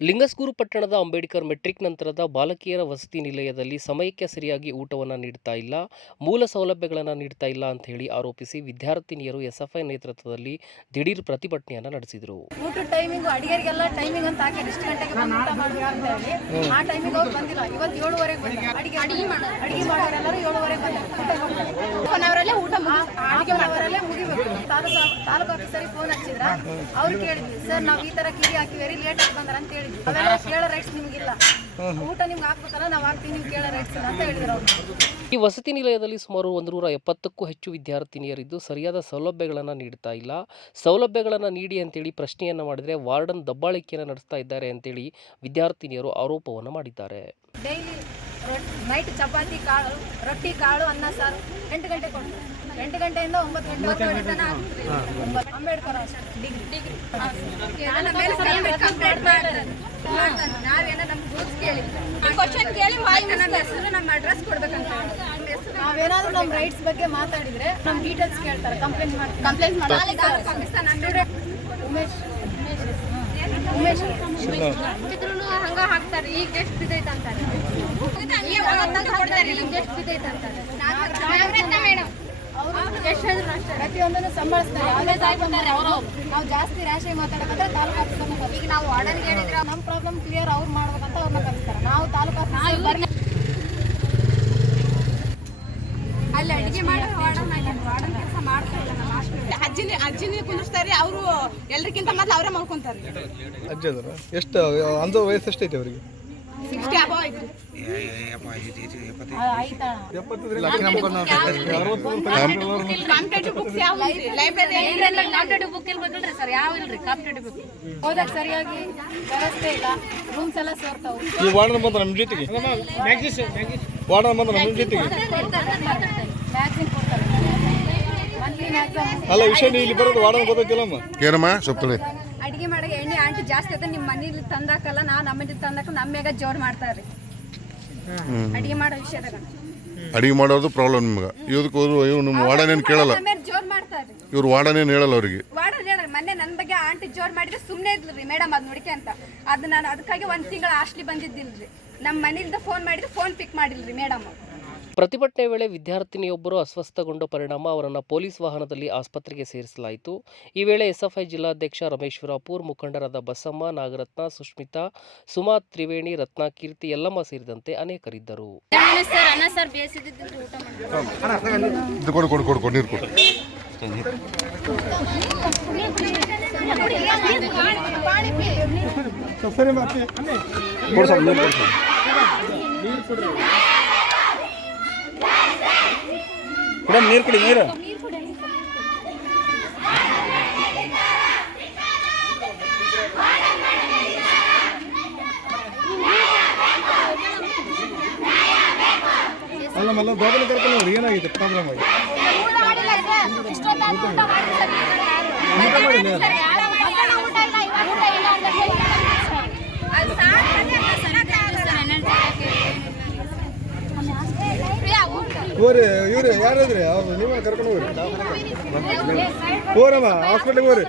ಲಿಂಗಸ್ಗೂರು ಪಟ್ಟಣದ ಅಂಬೇಡ್ಕರ್ ಮೆಟ್ರಿಕ್ ನಂತರದ ಬಾಲಕಿಯರ ವಸತಿ ನಿಲಯದಲ್ಲಿ ಸಮಯಕ್ಕೆ ಸರಿಯಾಗಿ ಊಟವನ್ನು ನೀಡ್ತಾ ಇಲ್ಲ, ಮೂಲ ಸೌಲಭ್ಯಗಳನ್ನು ನೀಡ್ತಾ ಇಲ್ಲ ಅಂತ ಹೇಳಿ ಆರೋಪಿಸಿ ವಿದ್ಯಾರ್ಥಿನಿಯರು ಎಸ್ಎಫ್ಐ ನೇತೃತ್ವದಲ್ಲಿ ದಿಢೀರ್ ಪ್ರತಿಭಟನೆಯನ್ನು ನಡೆಸಿದರು. ಟೈಮಿಂಗ್ ಟೈಮಿಂಗ್ ಅಂತ ಅವ್ರು ಅಡಿಗೆ ಅಡಿಗೆ ಕೇಳಿದ್ವಿ, ಸರ್, ನಾವು ಈ ತರ ಕಿರಿ ಹಾಕಿ ವೆರಿ ಲೇಟ್ ಆಗಿ ಬಂದಾರ ಹೇಳಿದ್ವಿ ಅವೆಲ್ಲ ಕೇಳೋ ರೈಟ್ಸ್ ನಿಮ್ಗಿಲ್ಲ. ಊಟ ನಿಮ್ಗೆ ಹಾಕ್ಬೇಕಲ್ಲ ನಾವು ಹಾಕ್ತೀವಿ ನೀವು ಕೇಳೋ ರೈಟ್ಸ್ ಇಲ್ಲ ಅಂತ ಹೇಳಿದ್ರು ಅವ್ರು. ಈ ವಸತಿ ನಿಲಯದಲ್ಲಿ ಸುಮಾರು ಒಂದು ನೂರ ಎಪ್ಪತ್ತಕ್ಕೂ ಹೆಚ್ಚು ವಿದ್ಯಾರ್ಥಿನಿಯರಿದ್ದು ಸರಿಯಾದ ಸೌಲಭ್ಯಗಳನ್ನು ನೀಡ್ತಾ ಇಲ್ಲ. ಸೌಲಭ್ಯಗಳನ್ನು ನೀಡಿ ಅಂತೇಳಿ ಪ್ರಶ್ನೆಯನ್ನು ಮಾಡಿದರೆ ವಾರ್ಡನ್ ದಬ್ಬಾಳಿಕೆಯನ್ನು ನಡೆಸ್ತಾ ಇದ್ದಾರೆ ಅಂತೇಳಿ ವಿದ್ಯಾರ್ಥಿನಿಯರು ಆರೋಪವನ್ನು ಮಾಡಿದ್ದಾರೆ. ಡೈಲಿ ನೈಟ್ ಚಪಾತಿ ಕಾಳು ರೊಟ್ಟಿ ಕಾಳು ಅನ್ನ ಸಾರು ಎಂಟು ಗಂಟೆ ಕೊಡ್ತಾರೆ. ಎಂಟು ಗಂಟೆಯಿಂದ ಒಂಬತ್ತು ಗಂಟೆ ತನಕ ಒಂಬತ್ತು- ಅಂಬೇಡ್ಕರ್ ಡಿಗ್ರಿ. ಡಿಗ್ರಿ. ನಾವೇನೋ ನಮ್ಮ ರೂಲ್ಸ್ ಕೇಳಿ ಕ್ವಶನ್ ಕೇಳಿ ನಮ್ಮ ಹೆಸರು ನಮ್ಮ ಅಡ್ರೆಸ್ ಕೊಡ್ಬೇಕಂತ ನಾವೇನಾದ್ರೂ ನಮ್ಮ ರೈಟ್ಸ್ ಬಗ್ಗೆ ಮಾತಾಡಿದ್ರೆ ನಮ್ಮ ಡೀಟೇಲ್ಸ್ ಕೇಳ್ತಾರೆ. ಕಂಪ್ಲೇಂಟ್ ಮಾಡ್ತಾರೆ. ಕಂಪ್ಲೇಂಟ್ ಮಾಡಿ ಉಮೇಶ್. ಉಮೇಶ್. ಇದ್ರೂನು ಹಂಗ ಹಾಕ್ತಾರೆ. ಈಗ ಎಷ್ಟು ಬಿದ್ದೈತೆ ಅಂತಾರೆ. ಈಗ ಎಷ್ಟು ಬಿದ್ದೈತೆ ಅಂತಾರೆ. ಮೇಡಮ್ ಎಷ್ಟು ಹೇಳಿದ್ರು ಅಷ್ಟೇ. ಪ್ರತಿಯೊಂದನ್ನು ಸಂಭಾಳಿಸ್ತಾರೆ. ನಾವು ಜಾಸ್ತಿ ರಾಶಿ ಮಾತಾಡಬೇಕಾದ್ರೆ ತಾಲೂಕು ನಾವು ವಾರ್ಡನ್ ಹೇಳಿದ್ರೆ ನಮ್ಮ ಪ್ರಾಬ್ಲಮ್ ಕ್ಲಿಯರ್ ಅವ್ರು ಮಾಡ್ಬೇಕಂತ ಅವ್ರನ್ನ ಕಲಿಸ್ತಾರೆ ನಾವು ತಾಲೂಕು ಅಲ್ಲಿ ಅಡಿಗೆ ಮಾಡೋ ವಾರ್ಡನ್ ವಾರ್ಡನ್ ಕೆಲಸ ಮಾಡ್ತಾ ಇಲ್ಲ ನಮ್ಮ ಹಾಸ್ಪಿಟಲ್ ಅಜ್ಜಿನಿ ಅವರು ಎಲ್ರಿಗಿಂತ ಮೊದಲು ಅವರೇ ಮಾಡ್ಕೊಂತಾರೆ ಅಜ್ಜಿ ಅದರ? ಎಷ್ಟು ಅಂದ ವಯಸ್ಸು ಎಷ್ಟೈತೆ ಅವರಿಗೆ? ಸಿಕ್ಸ್ಟಿ ಕಾಂಪಿಟೇಟಿವ್ ಬುಕ್ಸ್ ಯಾವ ಲೈಬ್ರರಿ ಕಾಂಪಿಟೇಟಿವ್ ಬುಕ್ ಇಲ್ಬೇಕಲ್ರಿ ಸರ್ ಯಾವ ಇಲ್ರಿ? Competitive book. ಹೋದಾಗ ಸರಿಯಾಗಿ ವ್ಯವಸ್ಥೆ ಇಲ್ಲ. ರೂಮ್ಸ್ ಎಲ್ಲ ಸೋರ್ತಾವು. ಈ ವಾರ್ಡನ್ ಬಂದ ನಮ್ಮ ಜೊತೆಗೆ. ವಾರ್ಡನ್ ಬಂದ ನಮ್ಮ ಜೊತೆಗೆ. ಮ್ಯಾಗ್ಝಿನ್ ಕೊಡ್ತಾರೆ. ಮಂತ್ಲಿ ಮ್ಯಾಗ್ಝಿನ್ ಅಲ್ಲ ವಿಷಯ ಇಲ್ಲಿ ಬರೋದು ವಾರ್ಡನ್ ಗೊತ್ತಾಗಿಲ್ಲಮ್ಮ ಏನಮ್ಮ? ಸೊಪ್ತಳೆ. ಅಡಿಗೆ ಮಾಡಕ್ಕೆ ಎಣ್ಣೆ ಆಂಟಿ ಜಾಸ್ತಿ ಐತೆ ನಿಮ್ಮ ಮನೇಲಿ ತಂದಾಕಲ್ಲ ನಾ ನಮ್ಮ ಮನೇಲಿ ತಂದಾಕ ನಮ್ಮ ಮ್ಯಾಗ ಜೋರ್ ಮಾಡ್ತಾರ್ರಿ. ಅಡಿಗೆ ಮಾಡೋ ವಿಷಯದಾಗ. ಅಡಿಗೆ ಮಾಡೋದು ಪ್ರಾಬ್ಲಮ್ ನಿಮ್ಗೆ. ಇದಕ್ಕೆ ಹೋದ್ರು ಇವ್ರು ನಿಮ್ಮ ಕೇಳಲ್ಲ. ಆಮೇಲೆ ಜೋರ್ ಮಾಡ್ತಾರೆ. ಇವ್ರು ವಾರ್ಡನೇನು ಹೇಳಲ್ಲ ಅವರಿಗೆ. ವಾರ್ಡನ್ ಹೇಳ ಮೊನ್ನೆ ನನ್ನ ಬಗ್ಗೆ ಆಂಟಿ ಜೋರ್ ಮಾಡಿದ್ರೆ ಸುಮ್ಮನೆ ಇದ್ರಿ ಮೇಡಮ್ ಅದ್ ನೋಡಿಕೆ ಅಂತ. ಅದು ನಾನು ಅದಕ್ಕಾಗಿ ಒಂದು ತಿಂಗಳ ಹಾಸ್ಟ್ಲಿ ಬಂದಿದ್ದಿಲ್ರಿ. ನಮ್ಮ ಮನೆಯಿಂದ ಫೋನ್ ಮಾಡಿದ್ರೆ ಫೋನ್ ಪಿಕ್ ಮಾಡಿಲ್ರಿ ಮೇಡಮ್ ಪ್ರತಿಭಟನೆ ವೇಳೆ ವಿದ್ಯಾರ್ಥಿನಿಯೊಬ್ಬರು ಅಸ್ವಸ್ಥಗೊಂಡ ಪರಿಣಾಮ ಅವರನ್ನು ಪೊಲೀಸ್ ವಾಹನದಲ್ಲಿ ಆಸ್ಪತ್ರೆಗೆ ಸೇರಿಸಲಾಯಿತು. ಈ ವೇಳೆ ಎಸ್ಎಫ್ಐ ಜಿಲ್ಲಾಧ್ಯಕ್ಷ ರಮೇಶ್ವರಪುರ್ ಮುಖಂಡರಾದ ಬಸಮ್ಮ ನಾಗರತ್ನ ಸುಷ್ಮಿತಾ ಸುಮಾ ತ್ರಿವೇಣಿ ರತ್ನಾಕೀರ್ತಿ ಯಲ್ಲಮ್ಮ ಸೇರಿದಂತೆ ಅನೇಕರಿದ್ದರು. ಸರ್ ಅನ್ನ ಸರ್ ಬೇಯಿಸಿದ್ದಿದ್ದು ಊಟ ಮಾಡಿ ಇದು ಕೊಡು ಕೊಡು ಕೊಡು ಕೊಡು ನೀರು ಕೊಡು ನೀರು ಕುಡಿ ನೀರು ಅಲ್ಲ ಮಲ್ಲ ದೊಡ್ಡ ಕರ್ಕೊಂಡು ಹೋಗ್ರಿ ಏನಾಗಿದೆ ಪ್ರಾಬ್ಲಮ್ ಆಗಿ ಹೋರಿ ಇವ್ರಿ ಯಾರಾದ್ರಿ ನಿಮ್ಮ ಕರ್ಕೊಂಡು ಹೋಗ್ರಿ ಹೋರಮ್ಮ ಹಾಸ್ಪಿಟ್ಲಿಗೆ ಹೋಗ್ರಿ